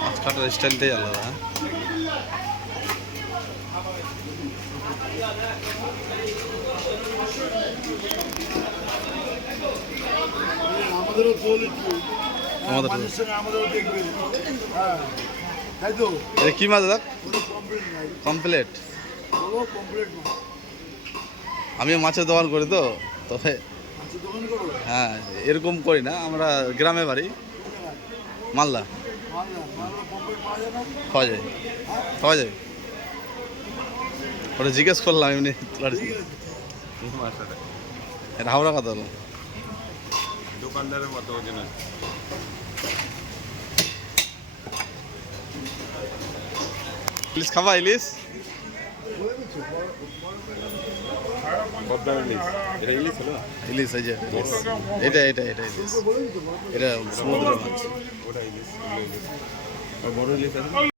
মাছ কাটার স্টাইলটাই আলাদা। এটা কি মাছ দাদা? কমপ্লিট। আমি মাছের দোকান করি তো, তবে হ্যাঁ এরকম করি না, আমরা গ্রামে বাড়ি, মালদা। পাওয়া যায়, পাওয়া যায়। ওটা জিজ্ঞেস করলাম এমনি। এটা হাওড়া কত হলো? দোকানদারের মতো ওজন। ইলিশ খাবা? ইলিশ ইলিশ এই যে এটা এটা এটা ইলিশ, এটা সমুদ্রের মাছ। ওটা ইলিশ, বড় ইলিশ আছে।